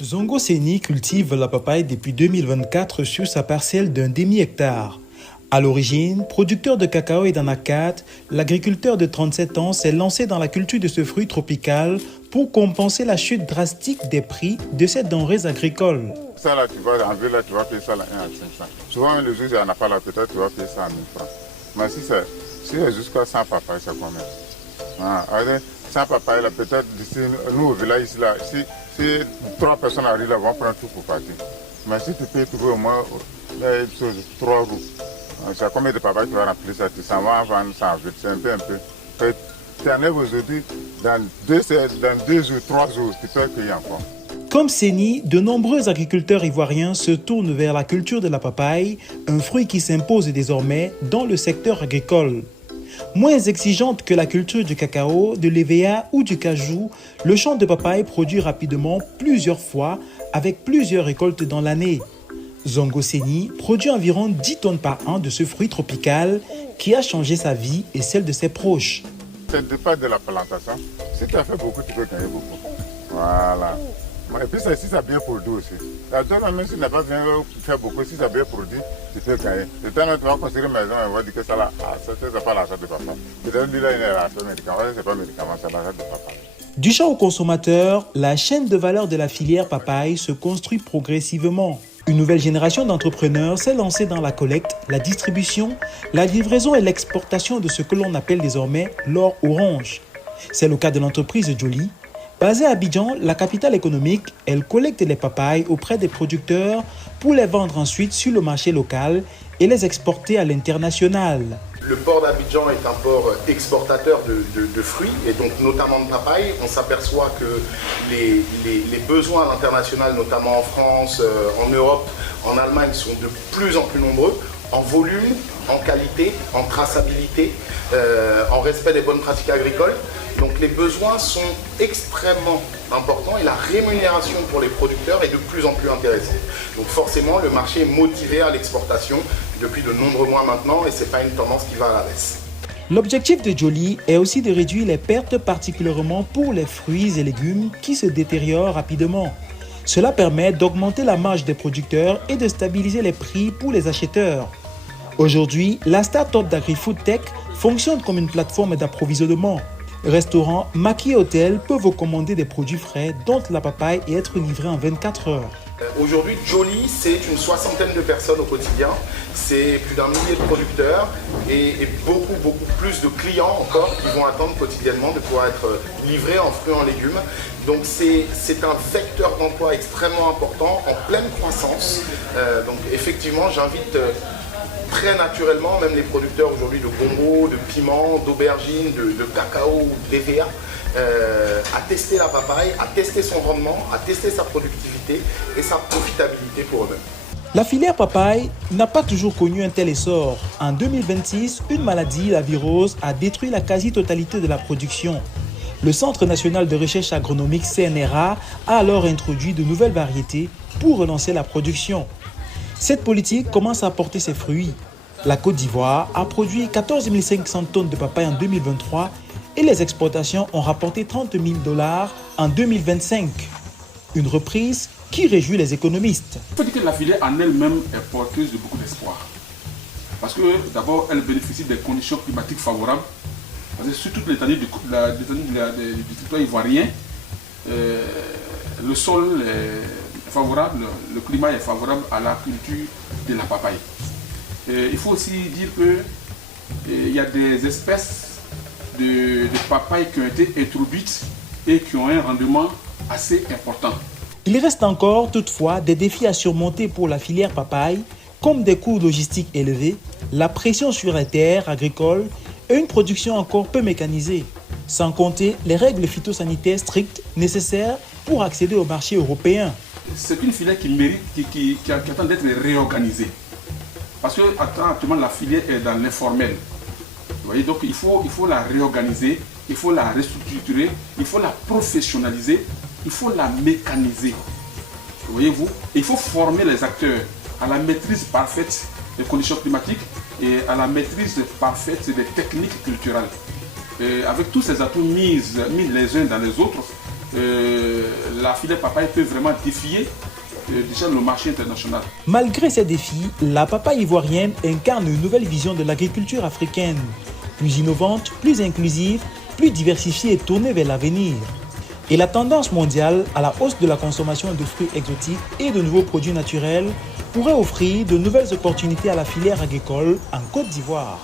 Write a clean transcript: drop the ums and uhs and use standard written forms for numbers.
Zongo Seni cultive la papaye depuis 2024 sur sa parcelle d'un demi-hectare. À l'origine, producteur de cacao et d'anacarde, l'agriculteur de 37 ans s'est lancé dans la culture de ce fruit tropical pour compenser la chute drastique des prix de ces denrées agricoles. Ça là, tu vas en ville, là, tu vas payer ça là, 1 à 500. Souvent, le jour où il n'y en a pas là, peut-être tu vas payer ça à 1000 francs. Mais si c'est jusqu'à 100 papayes, c'est combien? Alors, 100 papayes, là, peut-être d'ici, nous au village, ici, là, si 3 personnes arrivent là, vont prendre tout pour partir. Mais si tu peux trouver au moins 3 roues, c'est combien de papayes tu vas remplir ça? Tu s'en vas vendre ça en ville, c'est un peu. Tu enlèves aujourd'hui, dans 2 jours, 3 jours, tu peux payer encore. Comme Seni, de nombreux agriculteurs ivoiriens se tournent vers la culture de la papaye, un fruit qui s'impose désormais dans le secteur agricole. Moins exigeante que la culture du cacao, de l'EVA ou du cajou, le champ de papaye produit rapidement plusieurs fois avec plusieurs récoltes dans l'année. Zongo Seni produit environ 10 tonnes par an de ce fruit tropical qui a changé sa vie et celle de ses proches. Ça dépend de la plantation. Si tu as fait beaucoup, tu peux gagner beaucoup. Voilà. Et puis si ça a bien produit aussi. Même si tu n'as pas bien fait beaucoup, si ça a bien produit, tu peux gagner. De temps en temps, tu vas construire une maison et on va dire que ça là, c'est pas l'achat de papa. Peut-être que là, il y a l'achat de médicaments. C'est pas médicament, c'est l'achat de papa. Du champ au consommateur, la chaîne de valeur de la filière papaye se construit progressivement. Une nouvelle génération d'entrepreneurs s'est lancée dans la collecte, la distribution, la livraison et l'exportation de ce que l'on appelle désormais l'or orange. C'est le cas de l'entreprise Jolie. Basée à Abidjan, la capitale économique, elle collecte les papayes auprès des producteurs pour les vendre ensuite sur le marché local et les exporter à l'international. Le port d'Abidjan est un port exportateur de fruits et donc notamment de papaye. On s'aperçoit que les besoins à l'international, notamment en France, en Europe, en Allemagne, sont de plus en plus nombreux, en volume, en qualité, en traçabilité, en respect des bonnes pratiques agricoles. Donc les besoins sont extrêmement importants et la rémunération pour les producteurs est de plus en plus intéressante. Donc forcément, le marché est motivé à l'exportation depuis de nombreux mois maintenant et ce n'est pas une tendance qui va à la baisse. L'objectif de Jolie est aussi de réduire les pertes, particulièrement pour les fruits et légumes qui se détériorent rapidement. Cela permet d'augmenter la marge des producteurs et de stabiliser les prix pour les acheteurs. Aujourd'hui, la start-up d'AgriFood Tech fonctionne comme une plateforme d'approvisionnement. Restaurants, maquis et hôtels peuvent vous commander des produits frais, dont la papaye, et être livrés en 24 heures. Aujourd'hui, Jolie, c'est une 60aine de personnes au quotidien. C'est plus d'1 millier de producteurs et beaucoup plus de clients encore qui vont attendre quotidiennement de pouvoir être livrés en fruits et en légumes. Donc c'est un vecteur d'emploi extrêmement important, en pleine croissance. Donc effectivement, j'invite très naturellement, même les producteurs aujourd'hui de bonbons, de piments, d'aubergines, de cacao, d'EVA, à tester la papaye, à tester son rendement, à tester sa productivité et sa profitabilité pour eux-mêmes. La filière papaye n'a pas toujours connu un tel essor. En 2026, une maladie, la virose, a détruit la quasi-totalité de la production. Le Centre national de recherche agronomique CNRA a alors introduit de nouvelles variétés pour relancer la production. Cette politique commence à porter ses fruits. La Côte d'Ivoire a produit 14 500 tonnes de papaye en 2023 et les exportations ont rapporté $30 000 en 2025. Une reprise qui réjouit les économistes. Il faut dire que la filière en elle-même est porteuse de beaucoup d'espoir. Parce que d'abord, elle bénéficie des conditions climatiques favorables. Parce que sur toute l'étendue du territoire ivoirien, le sol est favorable, le climat est favorable à la culture de la papaye. Il faut aussi dire qu'il y a des espèces de papaye qui ont été introduites et qui ont un rendement assez important. Il reste encore toutefois des défis à surmonter pour la filière papaye, comme des coûts logistiques élevés, la pression sur les terres agricoles et une production encore peu mécanisée, sans compter les règles phytosanitaires strictes nécessaires pour accéder au marché européen. C'est une filière qui mérite, qui attend d'être réorganisée. Parce que actuellement la filière est dans l'informel. Vous voyez, donc il faut la réorganiser, il faut la restructurer, il faut la professionnaliser, il faut la mécaniser. Voyez-vous, il faut former les acteurs à la maîtrise parfaite des conditions climatiques et à la maîtrise parfaite des techniques culturelles. Et avec tous ces atouts mis les uns dans les autres, la filière papaye peut vraiment défier déjà le marché international. Malgré ces défis, la papaye ivoirienne incarne une nouvelle vision de l'agriculture africaine, plus innovante, plus inclusive, plus diversifiée et tournée vers l'avenir. Et la tendance mondiale à la hausse de la consommation de fruits exotiques et de nouveaux produits naturels pourrait offrir de nouvelles opportunités à la filière agricole en Côte d'Ivoire.